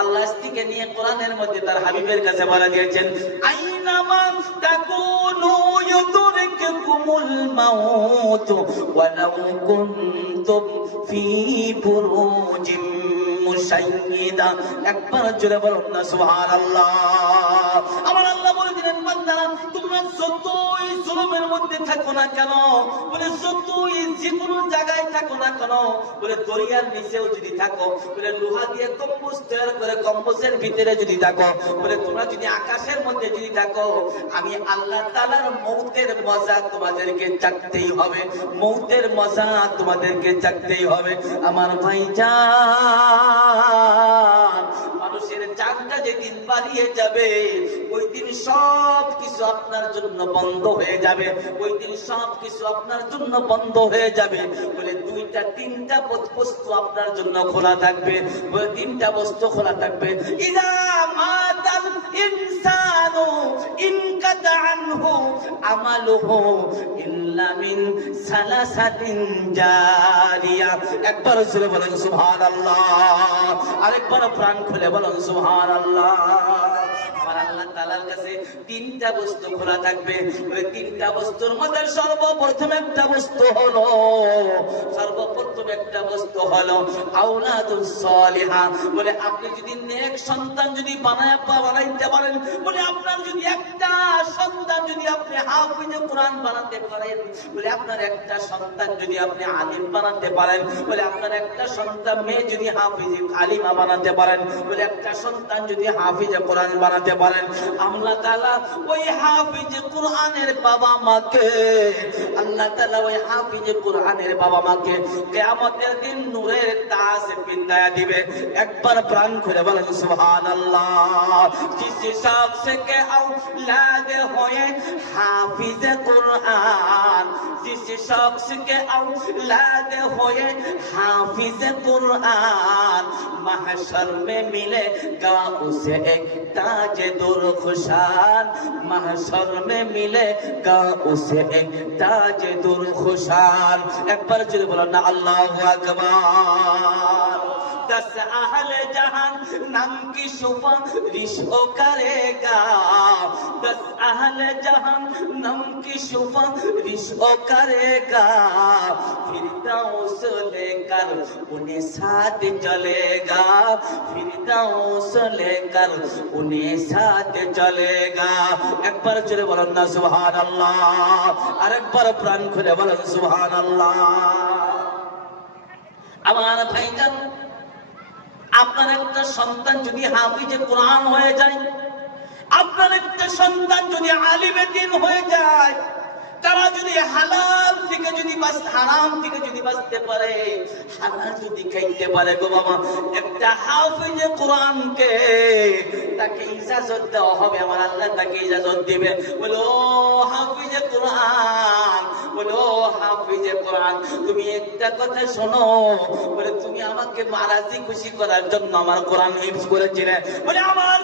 আল্লাহ স্ত্রীকে নিয়ে কোরআনের মধ্যে তার হাবিবের কাছে বলে দিয়েছেন, আইনামা তাকুনু ইউদরিকুমুল মাউত ওয়ালাউ কুনতুম ফি বুরুজিম মুশাইয়্যিদা। একবার জোরে বলুন না সুবহানাল্লাহ। আমার আল্লাহ বলে দিলেন, বান্দারা তোমরা যতই জুলুমের মধ্যে থাকো না কেন, বলে যতই যে কোনো জায়গায় থাকো না কেন, বলে দরিয়ার নিচেও যদি থাকো, বলে লোহা দিয়ে কম্বজ তৈরি করে কম্বজের ভিতরে যদি থাকো, বলে তোমরা যদি আকাশের মধ্যে যদি থাকো, আমি আল্লাহ তাআলার মৌতের মজা তোমাদেরকে চাকতেই হবে, মৌতের মজা তোমাদেরকে চাকতেই হবে। আমার ভাইজান, মানুষের জানটা যেদিন বাড়িয়ে যাবে, ওই দিন সব কিছু আপনার জন্য বন্ধ হয়ে যাবে, ওই দিন সব কিছু আপনার জন্য বন্ধ হয়ে যাবে। বলে দুইটা তিনটা বস্তু আপনার জন্য খোলা থাকবে, বলে তিনটা বস্তু খোলা থাকবে। ইযা মাতাল ইনসানু ইনকাতা আনহু আমালুহু ইল্লা মিন সালাসাতিন জারিয়া। একবার জোরে বলেন সুবহানাল্লাহ, আরেকবার প্রাণ খুলে বলেন সুবহানাল্লাহ। আমার আল্লাহ তাআলার কাছে তিনটা বস্তু খোলা থাকবে, ওই তিনটা বস্তুর মধ্যে সর্বপ্রথম একটা বস্তু হলো আওলাদুস সালিহা। বলে আপনি যদি নেক সন্তান যদি বানাইতে পারেন, বলে আপনার যদি একটা সন্তান যদি আপনি হাফিজে কোরআন বানাতে পারেন, বলে আপনার একটা সন্তান যদি আপনি আলিম বানাতে পারেন, বলে আপনার একটা সন্তান মেয়ে যদি হাফিজে আলিমা বানাতে পারেন, বলে একটা সন্তান যদি হাফিজে কোরআন বানাতে পারেন, আল্লাহ তাআলা ওই হাফিজে কোরআনের বাবা মাকে, আল্লাহ তাআলা ওই হাফিজে কোরআনের বাবা মাকে কিয়ামতের দিন নূরের তাজ পিন্দায়া দিবে। একবার প্রাণ খুলে বলেন সুবহানাল্লাহ। जिस हिसाब से के औलाद होए हाफिज कुरान, जिस हिसाब से के औलाद होए हाफिज कुरान, महशर में मिलेगा उसे एक ताज दुर्खुशान, महशर में मिलेगा उसे एक ताज दुर्खुशान। एक बार चले बोलो ना अल्लाहु अकबर। 10 अहले जहां नाम की सुफारिश ओ करेगा, 10 अहले जहां नाम की सुफारिश ओ करेगा, फिरदौस लेकर उन्हें साथ चलेगा, फिरदौस लेकर उन्हें साथ चलेगा। एक बार चले बोलो ना सुबहानाल्लाह, और एक बार प्राण खुले बोलो सुबहानाल्लाह। আমার ভাইজান, আপনার একটা সন্তান যদি হাফিজে কোরআন হয়ে যায়, আপনার একটা সন্তান যদি আলিমে দ্বীন হয়ে যায়, তারা যদি হালাল থেকে যদি হারাম থেকে যদি বাঁচতে পারে, হালাল যদি খাইতে পারে, গো বাবা, একটা হাফিজে কোরআনকে তাকে ইজাজত দেওয়া হবে। আমার আল্লাহ তাকে ইজাজত দিবে। বলো হাফিজে কোরআন, বলো হাফিজে কোরআন, তুমি একটা কথা শোনো, বলে তুমি আমাকে রাজি খুশি করার জন্য আমার কোরআন হিফজ করেছিলে, বলে আমার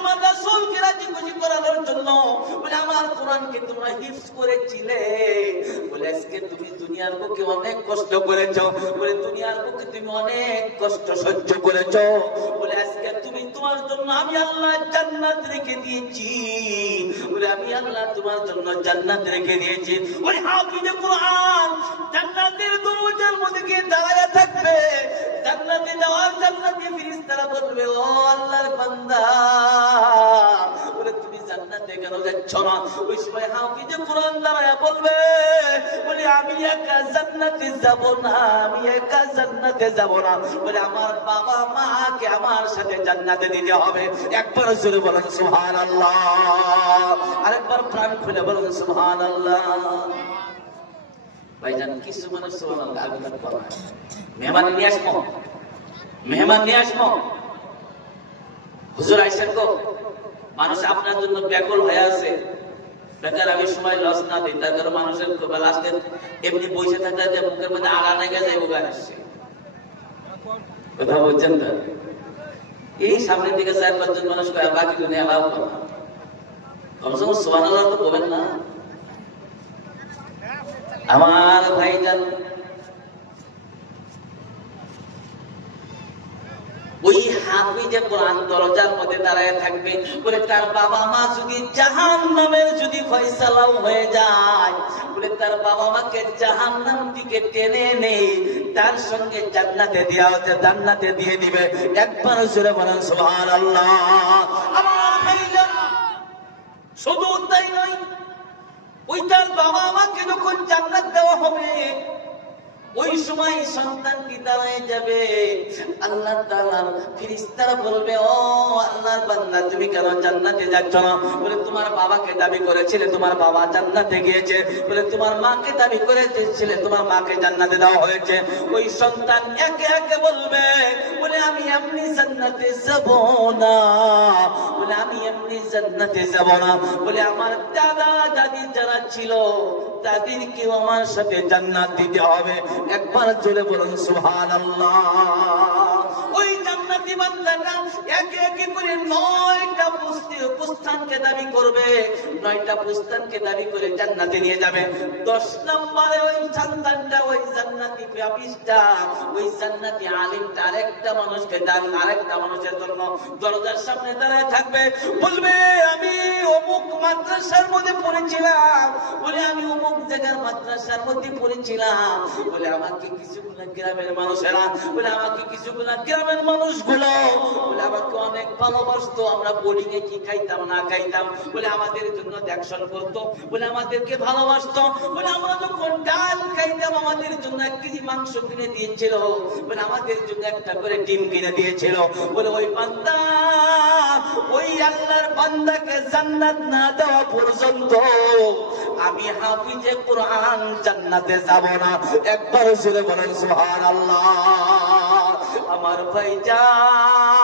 আমার রাসূলকে রাজি খুশি করার জন্য, বলে আমার কোরআনকে তোমরা হিফজ করেছিলে, বলে আজকে তুমি দুনিয়ার বুকে অনেক কষ্ট করেছো, বলে দুনিয়ার বুকে তুমি অনেক কষ্ট সহ্য করেছো, বলে আজকে তুমি তোমার জন্য আমি আল্লাহ জান্নাত রেখে দিয়েছি, বলে আমি আল্লাহ তোমার জন্য জান্নাত রেখে দিয়েছি। ওই হাফিজে কোরআন জান্নাতের দরজার মধ্যে গিয়ে দাঁড়ায় থাকবে, জান্নাতে যাওয়ার জান্নাতে ফেরেশতারা বলবে, ও আল্লাহর বান্দা, বলে তুমি জান্নাতে কেন যাচ্ছ না? ওই সময় হাফিজে কোরআন দাঁড়ায় বলবে, বলে আমি একা জান্নাতে যাব না, আমি একা জান্নাতে যাব না, বলে আমার বাবা মাকে আমার সাথে জান্নাতে দিতে হবে। একবার জোরে বলেন সুবহানাল্লাহ, আরেকবার প্রাণ খুলে বলেন সুবহানাল্লাহ। ভাইজান, কিছু মানুষ সুবহানাল্লাহ আগুন পায়, মেহমান নিয়ে আসবো, মেহমান নিয়ে আসবো, হুজুর আইসেন গো, মানুষ আপনার জন্য ব্যাকুল হয়ে আছে, বেকার আমি সময় লস না দিই, তার কারণ মানুষের লাস্টে এমনি বসে থাকা যে মুখের মধ্যে আড়া লেগে যায়, ওগান আসছে। কথা বলছেন তো? এই সামনের দিকে 4-5 জন মানুষ বাকি দুনিয়া লাভ করে, কমসে কম সুবহানাল্লাহ তো বলবেন না। আমার ভাইজান, ওই হাফিজে কোরআন দরজার মধ্যে দাঁড়ায় থাকবে, বলে তার বাবা মা যদি জাহান্নামের যদি ফয়সালাও হয়ে যায়, বলে তার বাবা মাকে জাহান্নাম থেকে টেনে এনে তার সঙ্গে জান্নাতে দেওয়া হচ্ছে, জান্নাতে দিয়ে দিবে। একবার জোরে বলেন সুবহানাল্লাহ। আমার ভাইজান, শুধু তাই নয়, ওই তার বাবা মাকে যখন জান্নাত দেওয়া হবে, ওই সময় সন্তানটি দাঁড়ায় যাবে, আল্লাহ তাআলার ফেরেশতারা বলবে, ও আল্লাহর বান্দা, তুমি কেন জান্নাতে যাচ্ছ না? বলে তোমার বাবাকে দাবি করেছিলে, তোমার বাবা জান্নাতে গিয়েছে। বলে তোমার মাকে দাবি করেছিলে, তোমার মাকে জান্নাতে দেওয়া হয়েছে। ওই সন্তান একে একে বলবে, বলে আমি এমনি জান্নাতে যাব না, বলে আমি এমনি জান্নাতে যাব না, বলে আমার দাদা দাদি যারা ছিল তাদেরকেও আমার সাথে জান্নাত দিতে হবে। একবার জোরে বলুন সুবহানাল্লাহ। ওই জান্নাতি বান্দাটা একে একে করে 9টা প্রস্থানকে দাবি করবে, 9টা প্রস্থানকে দাবি করে জান্নাতে নিয়ে যাবে। 10 নম্বরে ওই সন্তানটা, ওই জান্নাতি প্রাপিসটা, ওই জান্নাতি আলিমটা আরেকটা মানুষকে আরেকটা মানুষের জন্য দরজার সামনে দাঁড়ায় থাকবে, বলবে আমি অমুক মাদ্রাসার মধ্যে পড়েছিলাম, বলে আমি অমুক জায়গার মাদ্রাসার মধ্যে পড়েছিলাম, বলে আমাকে কিছুগুলো গ্রামের মানুষেরা, বলে আমাকে কিছুগুলো গ্রামের মানুষগুলো বলে আমাকে অনেক ভালোবাসতো। আমরা বোর্ডিং এ কি খাইতাম না খাইতাম, বলে আমাদের জন্য দেখশন করতো, বলে আমাদেরকে ভালোবাসতো। বলে আমরা যখন ডাল খাইতাম আমাদের জন্য 1 কেজি মাংস কিনে দিয়েছিল, বলে আমাদের জন্য একটা করে ডিম কিনে দিয়েছিল। বলে ওই বান্দা, ওই আল্লাহর বান্দাকে জান্নাত না দেওয়া পর্যন্ত আমি হাফিজে কোরআন জান্নাতে যাব না। একবার জোরে বলেন সুবহানাল্লাহ। আমার ভাইজান,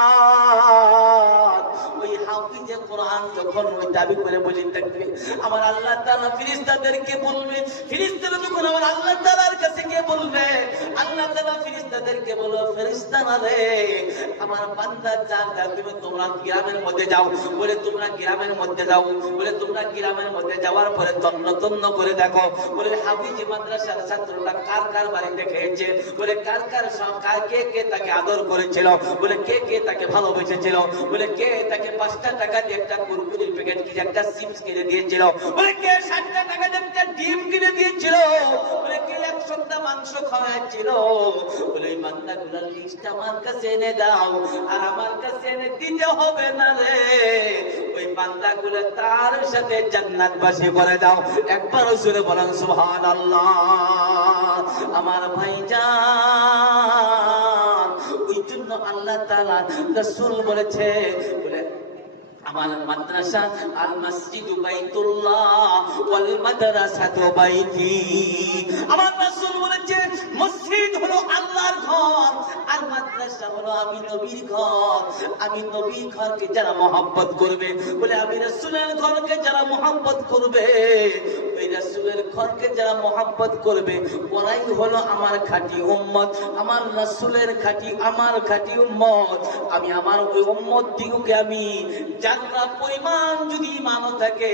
ওই হাফিজে কোরআন যখন ওই দাবি করে বসে থাকবে, আমার আল্লাহ তাআলা ফেরেশতাদেরকে বলবে, ফেরেশতারা যখন আমার আল্লাহ তাআলার কাছে গিয়ে বলবে, আল্লাহ তাআলা ফেরেশতাদেরকে বলবে, ফেরেশতারা রে, আমার বান্দা জানতা, তুমি তোমরা গ্রামের মধ্যে যাও। বলে তোমরা গ্রামের মধ্যে যাও, বলে তোমরা গ্রামের মধ্যে যাওয়ার পরে তন্ন তন্ন করে দেখো, বলে হাফিজি মাদ্রাসার ছাত্ররা কার কার বাড়িতে খেয়েছে, বলে কার কার কে কে তাকে আদর করেছিল, বলে কে কে তাকে ভালোবেসেছিল, বলে কে তাকে 5টা টাকা দিয়ে একটা কুরকুরির প্যাকেট কিনে একটা চিপস কিনে দিয়েছিল, বলে কে 60টা টাকা দিয়ে একটা ডিম কিনে দিয়েছিল, বলে কে 1 সপ্তাহ মাংস খাওয়াচ্ছিল। বলে এই বান্দাগুলোর লিস্ট আমার কাছে এনে দাও, আর আমার কাছে এনে দিতে হবে না রে, ওই বান্দাগুলো তার সাথে জান্নাতবাসী করে দাও। একবার জোরে বলেন সুবহানাল্লাহ। আমার ভাইজান, ওই জন্য আল্লাহ তাআলা রাসূল বলেছে, বলে আমার মাদ্রাসা আল মসজিদু বাইতুল্লাহ ওয়াল মাদ্রাসাতু বাইতি। আমার রাসূল বলেছে মসজিদ হলো আল্লাহর ঘর, আর মাদ্রাসা হলো আমি নবীর ঘর। আমি নবীর ঘরকে যারা মহব্বত করবে, বলে আমি রাসূলের ঘরকে যারা মহব্বত করবে, ওই রাসূলের ঘরকে যারা মহব্বত করবে, ওরাই হলো আমার খাঁটি উম্মত, আমার রাসূলের খাঁটি, আমার খাঁটি উম্মত। আমি আমার ওই উম্মত দিগকে আমি যারা পরিমাণ যদি ঈমান থাকে,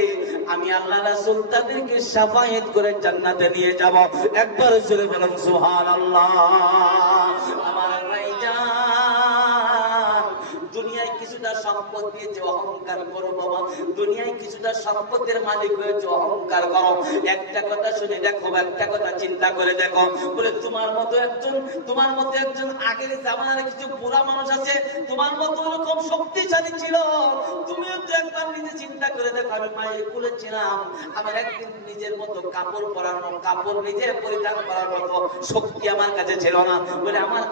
আমি আল্লাহ রাসূল তাদেরকে শাফায়াত করে জান্নাতে নিয়ে যাব। একবার জোরে বলুন সুবহানাল্লাহ। আমার ভাইজান, দুনিয়ায় কিছুটা সম্পদ দিয়েছে অহংকার করো বাবা, দুনিয়ায় কিছুটা সম্পদের মালিক হয়েছে অহংকার করো। একটা কথা শুনে দেখো, একটা কথা চিন্তা করে দেখো, বলে তোমার মতো একজন আগের জামানার কিছু বুড়া মানুষ আছে, তোমার মতো ওরকম শক্তিশালী ছিল। তুমিও তো একবার নিজে চিন্তা করে দেখো, আমি মায়ের কোলে ছিলাম, আমার একদিন নিজের মতো কাপড় পরানো, কাপড় নিজে পরিধান করার মতো শক্তি আমার কাছে ছিল না। বলে আমার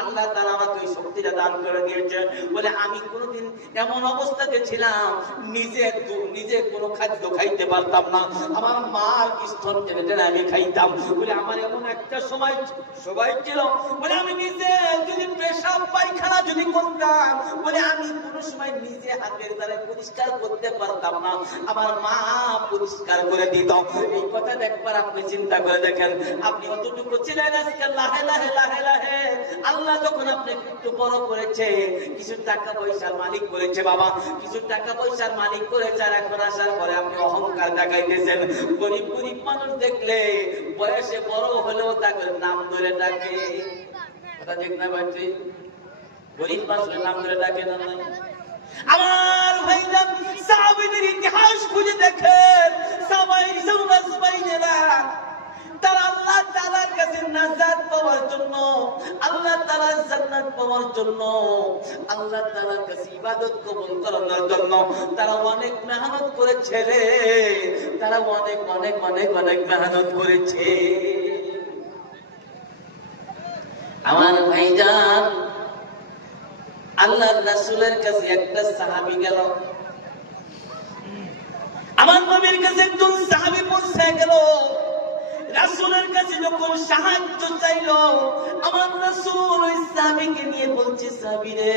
আল্লাহ তাআলা আমাকে ওই শক্তিটা দান করে দিয়েছে। বলে আমি কোনোদিন এমন অবস্থাতে ছিলাম নিজে কোনো খাদ্য খাইতে পারতাম না, আমার মার স্তন টেনে টেনে আমি খাইতাম। বলে আমার এমন একটা সময় ছিল, বলে আমি নিজে যদি পেশাব পায়খানা যদি করতাম, বলে আমি কোনো সময় নিজে হাতের দ্বারা পরিষ্কার করতে পারতাম না, আমার মা পরিষ্কার করে দিত। এই কথা একবার আপনি চিন্তা করে দেখেন, আপনি অতটুকু ছিলেন, আজকে লাহে লাহে লাহে লাহে আল্লাহ যখন আপনি একটু বড় করেছে, কিছু টাকা পয়সার মালিক করেছে বাবা, কিছু টাকা পয়সার মালিক করেছে, আর এখন আসার পরে আপনি অহংকার দেখাইতেছেন। গরিব গরিব মানুষ দেখলে বয়সে বড় হলেও তাকে নাম ধরে ডাকে, কথা ঠিক না ভাই? গরিব মানুষের নাম ধরে ডাকে না নাই? আমার ভাইজান সাহাবীদের ইতিহাস খুঁজে দেখেন, সাহাবায়ে জাওরাস বাইনেরা তারা আল্লাহ তাআলার কাছে নাজাত পাওয়ার জন্য, আল্লাহ তাআলার জান্নাত পাওয়ার জন্য, আল্লাহ তাআলার কাছে ইবাদত কবুল করানোর জন্য তারা অনেক মেহনত করেছে রে, তারা অনেক অনেক অনেক অনেক মেহনত করেছে। আমার ভাইজান আল্লাহর রাসূলের কাছে একটা সাহাবী গেল, আমার নবীর কাছে একজন সাহাবী পৌঁছে গেল। রাসূলের কাছে যখন সাহায্য চাইলো, আমার রাসূল ওই সাহাবীকে নিয়ে বলছে, সাহাবী রে,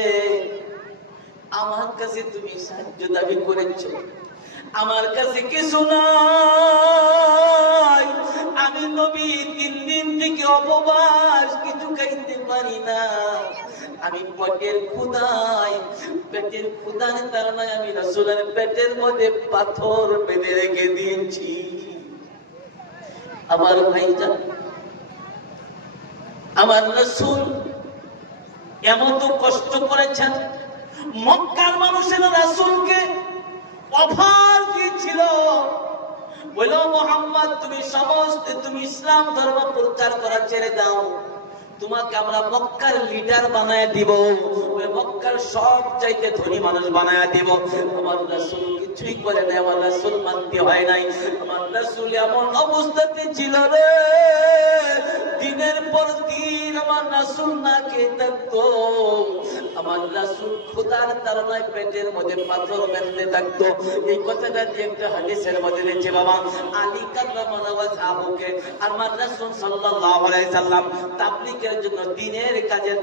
আমার কাছে তুমি সাহায্য দাবি করেছো, আমার কাছে কিছু নাই, আমি নবী 3 দিন থেকে উপবাস, কিছু খাইতে পারি না, আমি পেটের ক্ষুধার কারণে আমি রাসূলের পেটের মধ্যে পাথর বেঁধে রেখে দিয়েছি। আমার ভাইজান, আমার রাসূল এমন কষ্ট করেছেন, মক্কার মানুষেরা রাসূলকে অফার দিয়েছিল, বলো মুহাম্মদ তুমি ইসলাম ধর্ম প্রচার করা ছেড়ে দাও, তোমাকে আমরা মক্কার লিডার বানায় দিব, ওই মক্কার সব চাইতে ধনী মানুষ বানায় দিব। আমার রাসূল কিছুই করে নাই, আমার রাসূল মানতে হয় নাই। আমার রাসূল এমন অবস্থাতে ছিল রে, দিনের পর দিন আমার রাসূল না খেয়ে থাকতো, আমার রাসূল ক্ষুধার তাড়নায় পেটের মধ্যে পাথর বেঁধে থাকতো। এই কথাটা দিয়ে একটা হাদিসের মধ্যে রয়েছে, বাবা আলী কাররামাল্লাহু ওয়াজহাকে আমার রাসূল সাল্লাল্লাহু আলাইহি সাল্লাম তাবলীগের জন্য, দ্বীনের কাজের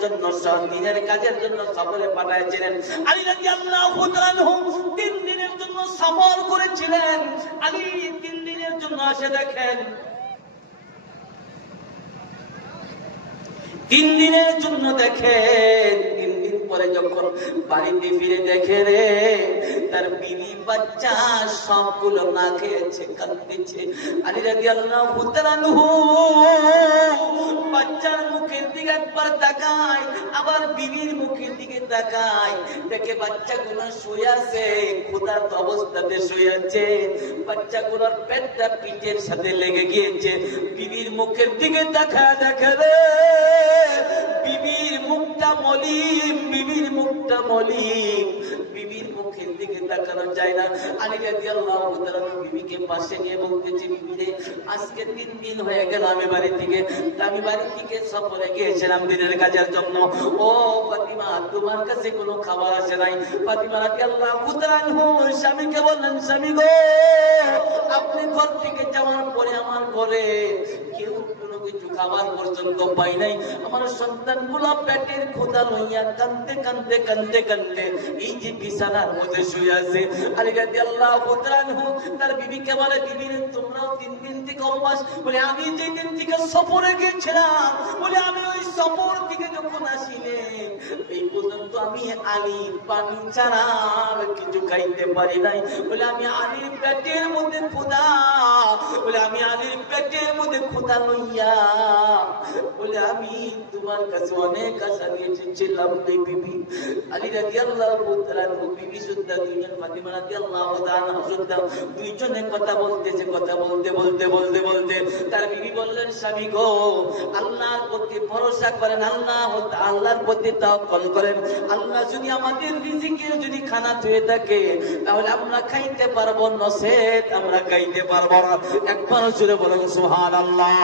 জন্য সফরে পাঠিয়েছিলেন। আলী রাদিয়াল্লাহু তাআলা আনহু 3 দিনের জন্য সফর করেছিলেন। আলী 3 দিনের জন্য আসে, দেখেন 3 দিনের জন্য, দেখেন 3 দিন পরে যখন বাড়িতে ফিরে দেখে রে, তার বিবি বাচ্চা সবগুলো না খেয়েছে, কাঁদতেছে। আলী রাদিয়াল্লাহু তাআলা আনহু বাচ্চার মুখের দিকে একবার তাকায়, আবার বিবির মুখের দিকে তাকায়, দেখে বাচ্চাগুলো শুয়ে আছে, ক্ষুধার্ত অবস্থাতে শুয়ে আছে, বাচ্চাগুলোর পেটটা পিঠের সাথে লেগে গিয়েছে। বিবির মুখের দিকে তাকায়, দেখে রে বিবির মুখটা মলিন, বিবির মুখের দিকে তাকানো যায় না। আলী রাদিয়াল্লাহু তাআলা বিবিকে পাশে নিয়ে বলতেছে, বিবি রে, আজকে 3 দিন হয়ে গেল আমি বাড়ি থেকে সফরে গিয়েছিলাম দিনের কাজের জন্য। ও ফাতিমা, তোমার কাছে কোনো খাবার আসে নাই? ফাতিমা রাদিয়াল্লাহু তাআলা স্বামীকে বললেন, স্বামী গো, আপনি ঘর থেকে যাওয়ার পরে আমার ঘরে কেউ কোনো কিছু খাবার পর্যন্ত পাই নাই। আমার সন্তানগুলো পেটের ক্ষুধা লইয়া কাঁদতে কাঁদতে কাঁদতে কাঁদতে এই যে বিছানার মধ্যে শুয়ে আছে। আলী রাদিয়াল্লাহু তাআলা তার বিবিকে বলে, বিবি রে, তোমরাও 3 দিন থেকে উপবাস? বলে, আমি যে দিন থেকে সফরে গিয়েছিলাম, বলে আমি ওই সফর থেকে যখন আসিলে এই পর্যন্ত আমি আলী পানি ছাড়া কিছু খাইতে পারি নাই। বলে, আমি আলীর পেটের মধ্যে ক্ষুধা লইয়া বলে আমি তোমার কাছে অনেক আশা নিয়েছিলাম রে বিবি। আলী রাদিয়াল্লাহু তাআলা বিবি সুদ্ধা দুইজন, ফাতিমা রাদিয়াল্লাহু তাআলা সুদ্ধা দুইজনে কথা বলতেছে, কথা বলতে তার বিবি বললেন, স্বামী গো, আল্লাহর প্রতি ভরসা করেন, আল্লাহর প্রতি তাওয়াক্কুল করেন। আল্লাহ যদি আমাদের রিজিকের যদি খানা হয়ে থাকে তাহলে আমরা খাইতে পারবো, নসেত আমরা খাইতে পারবো না। একবার জোরে বলেন সুবহানাল্লাহ।